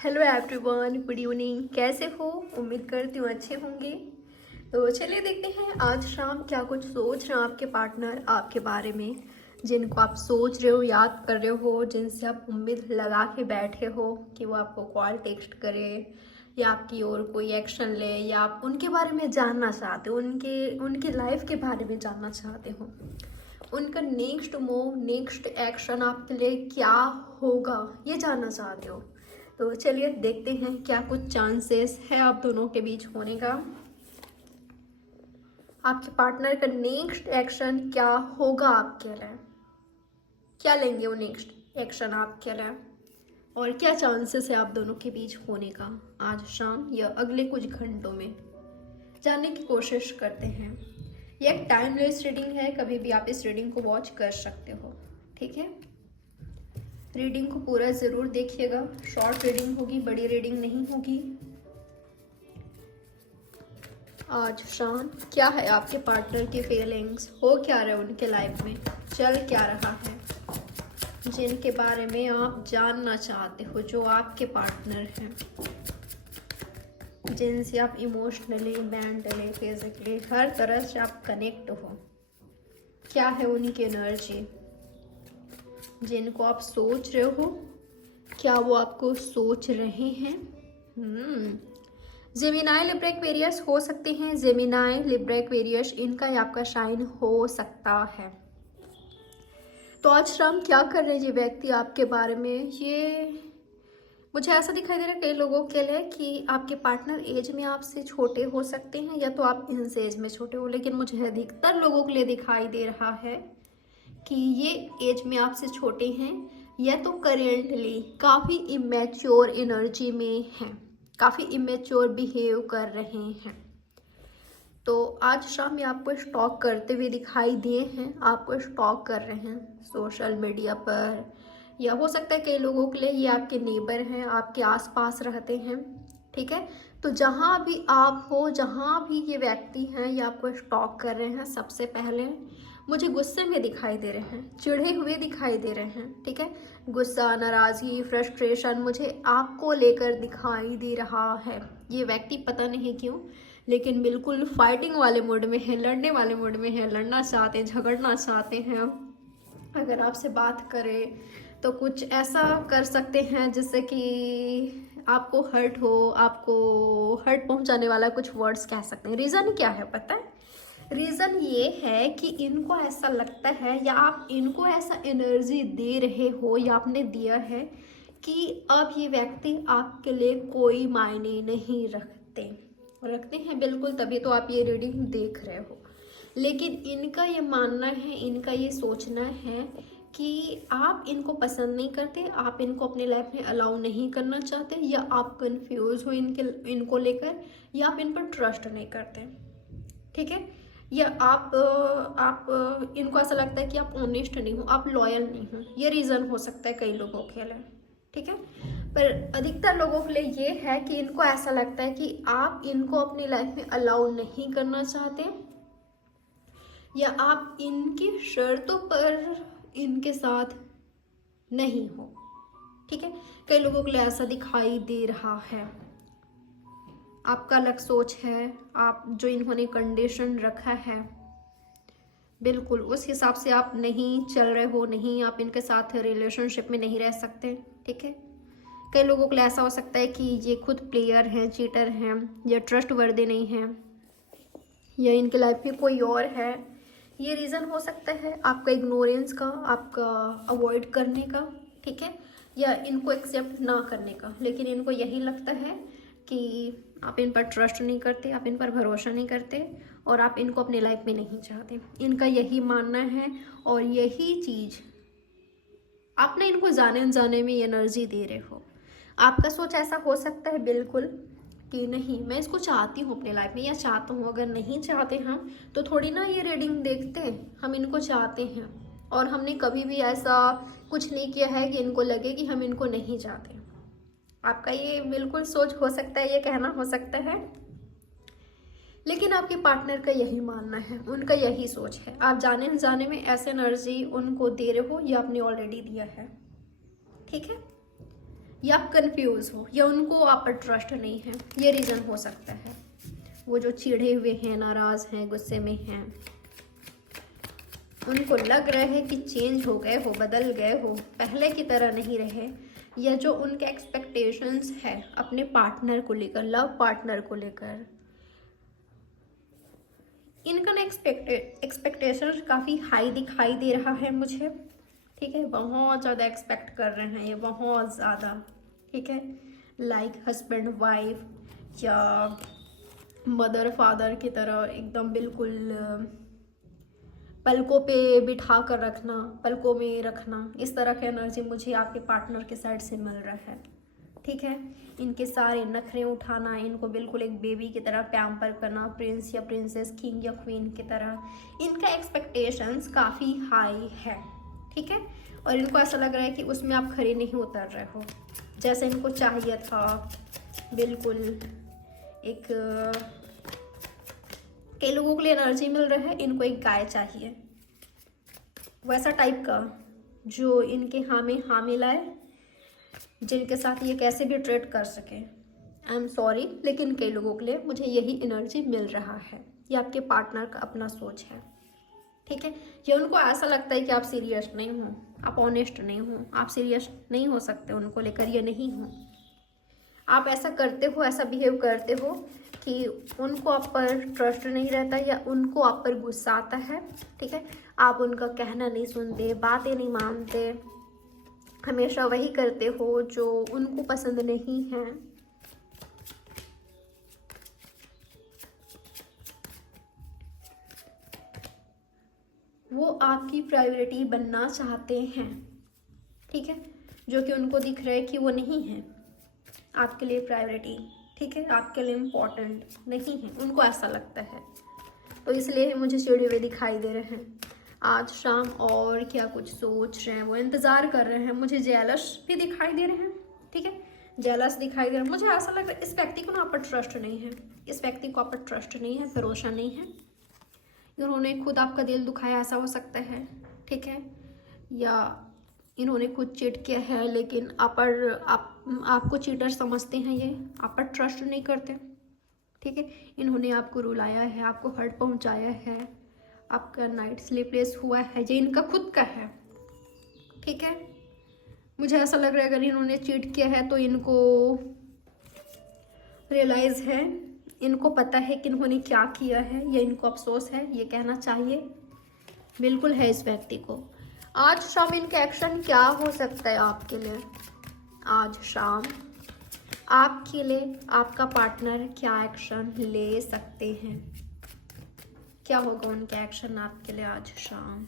Hello everyone, good evening. कैसे हो? उम्मीद करती हूँ अच्छे होंगे। तो चलिए देखते हैं आज शाम क्या कुछ सोच रहे हैं आपके पार्टनर आपके बारे में, जिनको आप सोच रहे हो, याद कर रहे हो, जिनसे आप उम्मीद लगा के बैठे हो कि वो आपको कॉल टेक्स्ट करे या आपकी ओर कोई एक्शन ले, या आप उनके बारे में जानना चाहते हो, उनके उनकी लाइफ के बारे में जानना चाहते हो, उनका नेक्स्ट मूव, नेक्स्ट एक्शन आपके लिए क्या होगा, ये जानना चाहते हो। तो चलिए देखते हैं क्या कुछ चांसेस है आप दोनों के बीच होने का। आपके पार्टनर का नेक्स्ट एक्शन क्या होगा आपके लिए, क्या लेंगे वो नेक्स्ट एक्शन आपके लिए, और क्या चांसेस है आप दोनों के बीच होने का आज शाम या अगले कुछ घंटों में, जानने की कोशिश करते हैं। ये एक टाइमलेस रीडिंग है, कभी भी आप इस रीडिंग को वॉच कर सकते हो। ठीक है, रीडिंग को पूरा ज़रूर देखिएगा। शॉर्ट रीडिंग होगी, बड़ी रीडिंग नहीं होगी। आज शाम क्या है आपके पार्टनर की फीलिंग्स, हो क्या रहा है उनके लाइफ में, चल क्या रहा है, जिनके बारे में आप जानना चाहते हो, जो आपके पार्टनर हैं, जिनसे आप इमोशनली, मेंटली, फिजिकली हर तरह से आप कनेक्ट हो। क्या है उनकी एनर्जी, जिनको आप सोच रहे हो, क्या वो आपको सोच रहे हैं। जेमिनाई, लिब्रा, एक्वेरियस हो सकते हैं। जेमिनाई, लिब्रा, एक्वेरियस इनका ही आपका साइन हो सकता है। तो आज शाम क्या कर रहे हैं ये व्यक्ति आपके बारे में, ये मुझे ऐसा दिखाई दे रहा है कई लोगों के लिए कि आपके पार्टनर एज में आपसे छोटे हो सकते हैं, या तो आप इनसे एज में छोटे हो, लेकिन मुझे अधिकतर लोगों के लिए दिखाई दे रहा है कि ये एज में आपसे छोटे हैं, या तो करेंटली काफ़ी इमेच्योर एनर्जी में हैं, काफ़ी इमेच्योर बिहेव कर रहे हैं। तो आज शाम ये आपको स्टॉक करते हुए दिखाई दिए हैं, आपको स्टॉक कर रहे हैं सोशल मीडिया पर, या हो सकता है कई लोगों के लिए ये आपके नेबर हैं, आपके आसपास रहते हैं। ठीक है, तो जहाँ भी आप हो, जहाँ भी ये व्यक्ति हैं, ये आपको स्टॉक कर रहे हैं। सबसे पहले मुझे गुस्से में दिखाई दे रहे हैं, चिढ़े हुए दिखाई दे रहे हैं। ठीक है, गुस्सा, नाराज़गी, फ्रस्ट्रेशन मुझे आपको लेकर दिखाई दे रहा है। ये व्यक्ति पता नहीं क्यों, लेकिन बिल्कुल फाइटिंग वाले मूड में है, लड़ने वाले मूड में है, लड़ना चाहते हैं, झगड़ना चाहते हैं। अगर आपसे बात करें तो कुछ ऐसा कर सकते हैं जिससे कि आपको हर्ट हो, आपको हर्ट पहुंचाने वाला कुछ वर्ड्स कह सकते हैं। रीज़न क्या है पता है? रीज़न ये है कि इनको ऐसा लगता है, या आप इनको ऐसा एनर्जी दे रहे हो, या आपने दिया है कि अब ये व्यक्ति आपके लिए कोई मायने नहीं रखते हैं बिल्कुल, तभी तो आप ये रीडिंग देख रहे हो। लेकिन इनका ये मानना है, इनका ये सोचना है कि आप इनको पसंद नहीं करते, आप इनको अपने लाइफ में अलाउ नहीं करना चाहते, या आप कंफ्यूज हो इनको लेकर, या आप इन पर ट्रस्ट नहीं करते। ठीक है, या आप इनको ऐसा लगता है कि आप ऑनेस्ट नहीं हो, आप लॉयल नहीं हो। ये रीज़न हो सकता है कई लोगों के लिए। ठीक है, पर अधिकतर लोगों के लिए ये है कि इनको ऐसा लगता है कि आप इनको अपनी लाइफ में अलाउ नहीं करना चाहते, या आप इनकी शर्तों पर इनके साथ नहीं हो। ठीक है, कई लोगों के लिए ऐसा दिखाई दे रहा है। आपका अलग सोच है, आप जो इन्होंने कंडीशन रखा है बिल्कुल उस हिसाब से आप नहीं चल रहे हो, नहीं आप इनके साथ रिलेशनशिप में नहीं रह सकते। ठीक है, कई लोगों के लिए ऐसा हो सकता है कि ये खुद प्लेयर हैं, चीटर हैं, या ट्रस्ट वर्दी नहीं हैं, या इनके लाइफ में कोई और है। ये रीज़न हो सकता है आपका इग्नोरेंस का, आपका अवॉइड करने का। ठीक है, या इनको एक्सेप्ट ना करने का। लेकिन इनको यही लगता है कि आप इन पर ट्रस्ट नहीं करते, आप इन पर भरोसा नहीं करते, और आप इनको अपने लाइफ में नहीं चाहते। इनका यही मानना है, और यही चीज़ आप ना इनको जाने अनजाने में एनर्जी दे रहे हो। आपका सोच ऐसा हो सकता है बिल्कुल कि नहीं मैं इसको चाहती हूँ अपने लाइफ में, या चाहता हूँ। अगर नहीं चाहते हम तो थोड़ी ना ये रीडिंग देखते हैं, हम इनको चाहते हैं, और हमने कभी भी ऐसा कुछ नहीं किया है कि इनको लगे कि हम इनको नहीं चाहते। आपका ये बिल्कुल सोच हो सकता है, ये कहना हो सकता है, लेकिन आपके पार्टनर का यही मानना है, उनका यही सोच है। आप जाने अनजाने में ऐसे एनर्जी उनको दे रहे हो, या आपने ऑलरेडी दिया है। ठीक है, या आप कंफ्यूज हो, या उनको आप पर ट्रस्ट नहीं है, ये रीज़न हो सकता है। वो जो चिढ़े हुए हैं, नाराज़ हैं, गुस्से में हैं, उनको लग रहा है कि चेंज हो गए हो, बदल गए हो, पहले की तरह नहीं रहे, या जो उनके एक्सपेक्टेशंस है अपने पार्टनर को लेकर, लव पार्टनर को लेकर, इनका ना एक्सपेक्टेशन काफ़ी हाई दिखाई दे रहा है मुझे। ठीक है, बहुत ज़्यादा एक्सपेक्ट कर रहे हैं ये, बहुत ज़्यादा। ठीक है, लाइक हस्बैंड वाइफ या मदर फादर की तरह एकदम बिल्कुल पलकों पे बिठा कर रखना, पलकों में रखना, इस तरह की एनर्जी मुझे आपके पार्टनर के साइड से मिल रहा है। ठीक है, इनके सारे नखरे उठाना, इनको बिल्कुल एक बेबी की तरह पैम्पर करना, प्रिंस या प्रिंसेस, किंग या क्वीन की तरह, इनका एक्सपेक्टेशंस काफ़ी हाई है। ठीक है, और इनको ऐसा लग रहा है कि उसमें आप खड़े नहीं उतर रहे हो जैसे इनको चाहिए था। बिल्कुल एक कई लोगों के लिए एनर्जी मिल रहा है, इनको एक गाय चाहिए, वैसा टाइप का जो इनके हाँ में हाँ मिलाए, जिनके साथ ये कैसे भी ट्रीट कर सके। आई एम सॉरी, लेकिन कई लोगों के लिए मुझे यही एनर्जी मिल रहा है। ये आपके पार्टनर का अपना सोच है। ठीक है, ये उनको ऐसा लगता है कि आप सीरियस नहीं हो, आप ऑनेस्ट नहीं हो, आप सीरियस नहीं हो सकते उनको लेकर, ये नहीं हो। आप ऐसा करते हो, ऐसा बिहेव करते हो कि उनको आप पर ट्रस्ट नहीं रहता, या उनको आप पर गुस्सा आता है। ठीक है, आप उनका कहना नहीं सुनते, बातें नहीं मानते, हमेशा वही करते हो जो उनको पसंद नहीं है। वो आपकी प्रायोरिटी बनना चाहते हैं। ठीक है, जो कि उनको दिख रहा है कि वो नहीं है आपके लिए प्रायोरिटी। ठीक है, आपके लिए इम्पोर्टेंट नहीं है, उनको ऐसा लगता है। तो इसलिए मुझे चिड़े हुए दिखाई दे रहे हैं आज शाम, और क्या कुछ सोच रहे हैं, वो इंतज़ार कर रहे हैं। मुझे जेलस भी दिखाई दे रहे हैं। ठीक है, जेलस दिखाई दे रहा है। मुझे ऐसा लग रहा है इस व्यक्ति को ना आप पर ट्रस्ट नहीं है, इस व्यक्ति को आप पर ट्रस्ट नहीं है, भरोसा नहीं है। इन्होंने खुद आपका दिल दुखाया, ऐसा हो सकता है। ठीक है, या इन्होंने खुद चीट किया है, लेकिन आपको चीटर समझते हैं, ये आप पर ट्रस्ट नहीं करते। ठीक है, इन्होंने आपको रुलाया है, आपको हर्ट पहुंचाया है, आपका नाइट स्लीपलेस हुआ है, ये इनका खुद का है। ठीक है, मुझे ऐसा लग रहा है अगर इन्होंने चीट किया है तो इनको रियलाइज़ है, इनको पता है कि इन्होंने क्या किया है, या इनको अफसोस है, ये कहना चाहिए। बिल्कुल है इस व्यक्ति को। आज शाम इनका एक्शन क्या हो सकता है आपके लिए? आज शाम आपके लिए आपका पार्टनर क्या एक्शन ले सकते हैं? क्या होगा उनका एक्शन आपके लिए आज शाम?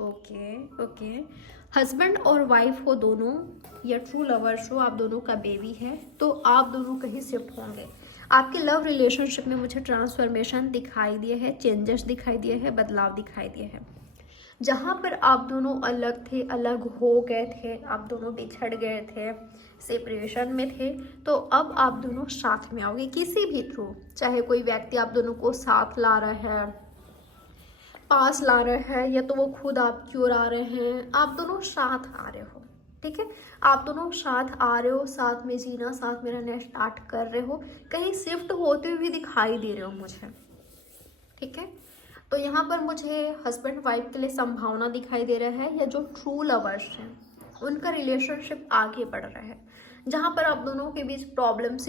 ओके, हस्बैंड और वाइफ हो दोनों, या ट्रू लवर्स हो, आप दोनों का बेबी है, तो आप दोनों कहीं शिफ्ट होंगे। आपके लव रिलेशनशिप में मुझे ट्रांसफॉर्मेशन दिखाई दिए है, चेंजेस दिखाई दिए हैं, बदलाव दिखाई दिए हैं। जहाँ पर आप दोनों अलग थे, अलग हो गए थे, आप दोनों बिछड़ गए थे, सेपरेशन में थे, तो अब आप दोनों साथ में आओगे किसी भी थ्रू। चाहे कोई व्यक्ति आप दोनों को साथ ला रहा है, पास ला रहा है, या तो वो खुद आपकी ओर आ रहे हैं, आप दोनों साथ आ रहे हो। ठीक है, आप दोनों साथ आ रहे हो, साथ में जीना, साथ में रहना स्टार्ट कर रहे हो, कहीं शिफ्ट होते हुए भी दिखाई दे रहे हो मुझे। ठीक है, तो यहाँ पर मुझे हस्बैंड वाइफ के लिए संभावना दिखाई दे रहा है, या जो ट्रू लवर्स हैं उनका रिलेशनशिप आगे बढ़ रहा है। जहाँ पर आप दोनों के बीच प्रॉब्लम्स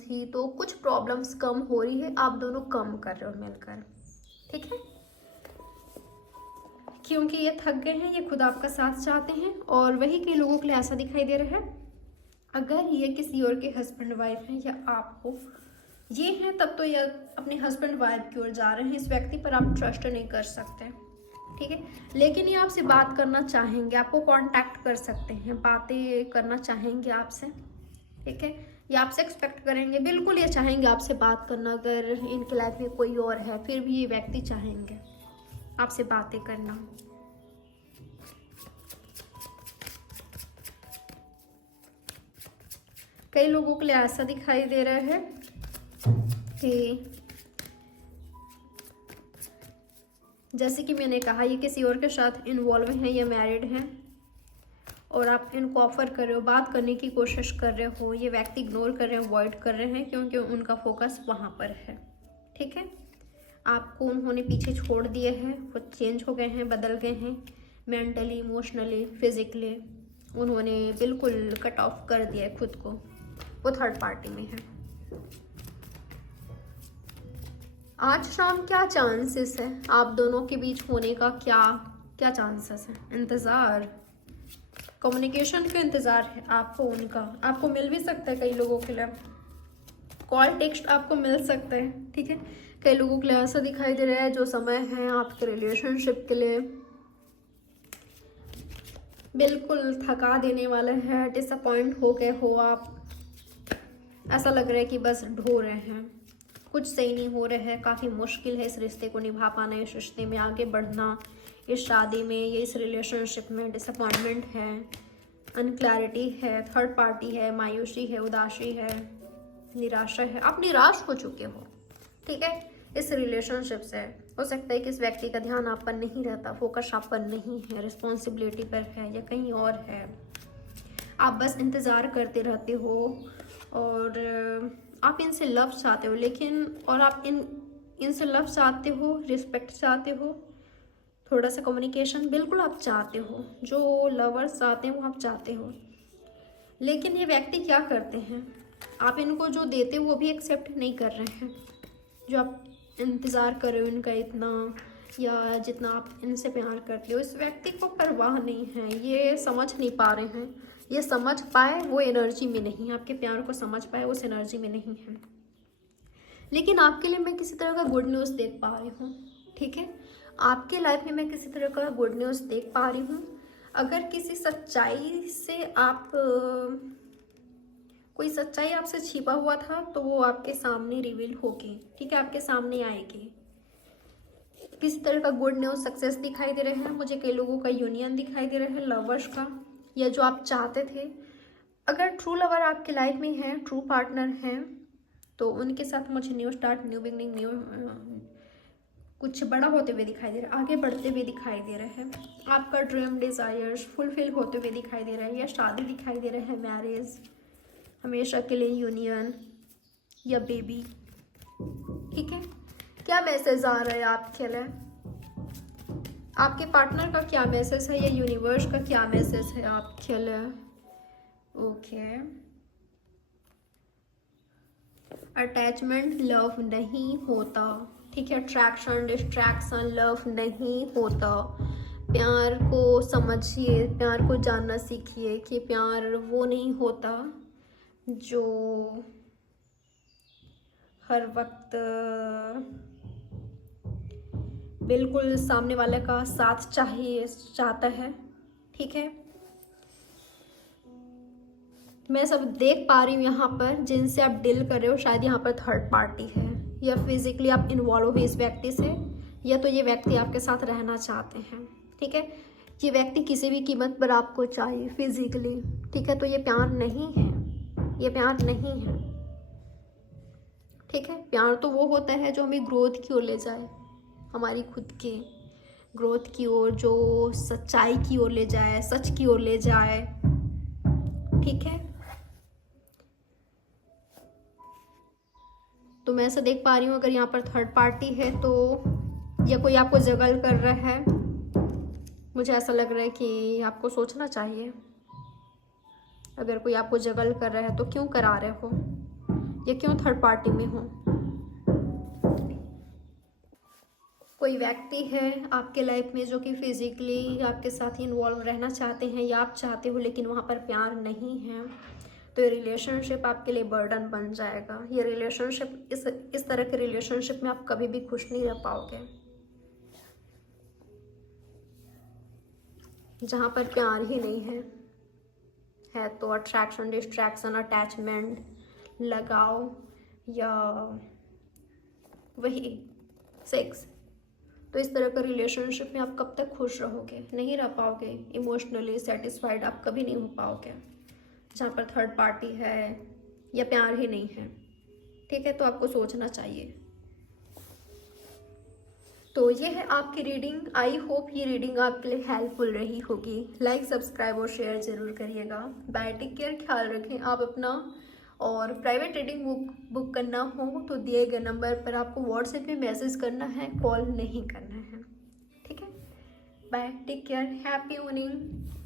थी, तो कुछ प्रॉब्लम्स कम हो रही है, आप दोनों कम कर रहे हो मिलकर। ठीक है, क्योंकि ये थक गए हैं, ये खुद आपका साथ चाहते हैं, और वही के लोगों के लिए ऐसा दिखाई दे रहा है। अगर ये किसी और के हस्बैंड वाइफ हैं, या आप हो ये हैं, तब तो ये अपने हस्बैंड वाइफ की ओर जा रहे हैं। इस व्यक्ति पर आप ट्रस्ट नहीं कर सकते। ठीक है, लेकिन ये आपसे बात करना चाहेंगे, आपको कांटेक्ट कर सकते हैं, बातें करना चाहेंगे आपसे। ठीक है, ये आपसे एक्सपेक्ट करेंगे, बिल्कुल ये चाहेंगे आपसे बात करना। अगर इनकी लाइफ में कोई और है, फिर भी ये व्यक्ति चाहेंगे आपसे बातें करना। कई लोगों के लिए ऐसा दिखाई दे रहा है कि जैसे कि मैंने कहा, ये किसी और के साथ इन्वॉल्व हैं, या मैरिड हैं, और आप इनको ऑफर कर रहे हो, बात करने की कोशिश कर रहे हो, ये व्यक्ति इग्नोर कर रहे हैं, अवॉइड कर रहे हैं, क्योंकि उनका फोकस वहाँ पर है। ठीक है, आपको उन्होंने पीछे छोड़ दिए हैं, खुद चेंज हो गए हैं, बदल गए हैं, मेंटली, इमोशनली, फिजिकली उन्होंने बिल्कुल कट ऑफ कर दिया है खुद को, वो थर्ड पार्टी में है। आज शाम क्या चांसेस है आप दोनों के बीच होने का, क्या क्या चांसेस है? इंतज़ार, कम्युनिकेशन का इंतज़ार है आपको उनका, आपको मिल भी सकता है कई लोगों के लिए, कॉल टेक्स्ट आपको मिल सकता है। ठीक है, कई लोगों के लिए ऐसा दिखाई दे रहा है जो समय है आपके रिलेशनशिप के लिए बिल्कुल थका देने वाला है, डिसअपॉइंट हो गए हो आप, ऐसा लग रहा है कि बस ढो रहे हैं, कुछ सही नहीं हो रहा है, काफ़ी मुश्किल है इस रिश्ते को निभा पाना, इस रिश्ते में आगे बढ़ना, इस शादी में या इस रिलेशनशिप में डिसअपॉइंटमेंट है, अनक्लैरिटी है, थर्ड पार्टी है, मायूसी है, उदासी है, निराशा है, आप निराश हो चुके हो। ठीक है, इस रिलेशनशिप से हो सकता है कि इस व्यक्ति का ध्यान आप पर नहीं रहता, फोकस आप पर नहीं है, रिस्पॉन्सिबिलिटी पर है या कहीं और है, आप बस इंतज़ार करते रहते हो और आप इनसे लव चाहते हो, लेकिन और आप इनसे लव चाहते हो, रिस्पेक्ट चाहते हो, थोड़ा सा कम्युनिकेशन बिल्कुल आप चाहते हो, जो लवर्स चाहते हैं वो आप चाहते हो, लेकिन ये व्यक्ति क्या करते हैं, आप इनको जो देते हो वो भी एक्सेप्ट नहीं कर रहे हैं, जो आप इंतज़ार कर रहे हो इनका इतना, या जितना आप इनसे प्यार करते हो, इस व्यक्ति को परवाह नहीं है, ये समझ नहीं पा रहे हैं, ये समझ पाए वो एनर्जी में नहीं, आपके प्यार को समझ पाए उस एनर्जी में नहीं है। लेकिन आपके लिए मैं किसी तरह का गुड न्यूज़ देख पा रही हूँ। ठीक है, आपके लाइफ में मैं किसी तरह का गुड न्यूज़ देख पा रही हूँ। अगर किसी सच्चाई से आप कोई सच्चाई आपसे छिपा हुआ था तो वो आपके सामने रिवील होगी। ठीक है, आपके सामने आएगी। किसी तरह का गुड न्यूज़, सक्सेस दिखाई दे रहे हैं मुझे, कई लोगों का यूनियन दिखाई दे रहा है लवर्स का, या जो आप चाहते थे। अगर ट्रू लवर आपकी लाइफ में है, ट्रू पार्टनर हैं, तो उनके साथ मुझे new start, new beginning, new कुछ बड़ा होते हुए दिखाई दे रहा है, आगे बढ़ते हुए दिखाई दे रहा है, आपका ड्रीम डिज़ायर्स फुलफिल होते हुए दिखाई दे रहा है, या शादी दिखाई दे रहा है, मैरिज, हमेशा के लिए यूनियन या बेबी। ठीक है, क्या मैसेज आ रहा है आपके लिए, आपके पार्टनर का क्या मैसेज है, या यूनिवर्स का क्या मैसेज है आपके लिए? ओके, अटैचमेंट लव नहीं होता। ठीक है, अट्रैक्शन, डिस्ट्रैक्शन लव नहीं होता। प्यार को समझिए, प्यार को जानना सीखिए कि प्यार वो नहीं होता जो हर वक्त बिल्कुल सामने वाले का साथ चाहता है। ठीक है, मैं सब देख पा रही हूँ यहाँ पर, जिनसे आप डील कर रहे हो शायद यहाँ पर थर्ड पार्टी है, या फिजिकली आप इन्वॉल्व हो इस व्यक्ति से, या तो ये व्यक्ति आपके साथ रहना चाहते हैं। ठीक है, ये व्यक्ति किसी भी कीमत पर आपको चाहिए फिजिकली। ठीक है, तो ये प्यार नहीं है, ये प्यार नहीं है। ठीक है, प्यार तो वो होता है जो हमें ग्रोथ की ओर ले जाए, हमारी खुद की ग्रोथ की ओर, जो सच्चाई की ओर ले जाए, सच की ओर ले जाए। ठीक है, तो मैं ऐसा देख पा रही हूँ, अगर यहाँ पर थर्ड पार्टी है तो या कोई आपको जगल कर रहा है, मुझे ऐसा लग रहा है कि आपको सोचना चाहिए। अगर कोई आपको जगल कर रहा है तो क्यों करा रहे हो, या क्यों थर्ड पार्टी में हो? कोई व्यक्ति है आपके लाइफ में जो कि फिजिकली आपके साथ इन्वॉल्व रहना चाहते हैं, या आप चाहते हो लेकिन वहाँ पर प्यार नहीं है, तो ये रिलेशनशिप आपके लिए बर्डन बन जाएगा। ये रिलेशनशिप, इस तरह के रिलेशनशिप में आप कभी भी खुश नहीं रह पाओगे, जहाँ पर प्यार ही नहीं है तो अट्रैक्शन, डिस्ट्रैक्शन, अटैचमेंट, लगाव, या वही सेक्स। तो इस तरह का रिलेशनशिप में आप कब तक खुश रहोगे? नहीं रह पाओगे, इमोशनली सेटिस्फाइड आप कभी नहीं हो पाओगे, जहाँ पर थर्ड पार्टी है या प्यार ही नहीं है। ठीक है, तो आपको सोचना चाहिए। तो ये है आपकी रीडिंग। आई होप ये रीडिंग आपके लिए हेल्पफुल रही होगी। लाइक, सब्सक्राइब और शेयर ज़रूर करिएगा। बाय, टेक केयर, ख्याल रखें आप अपना। और प्राइवेट रीडिंग बुक करना हो तो दिए गए नंबर पर आपको व्हाट्सएप पे मैसेज करना है, कॉल नहीं करना है। ठीक है, bye, take care, happy morning.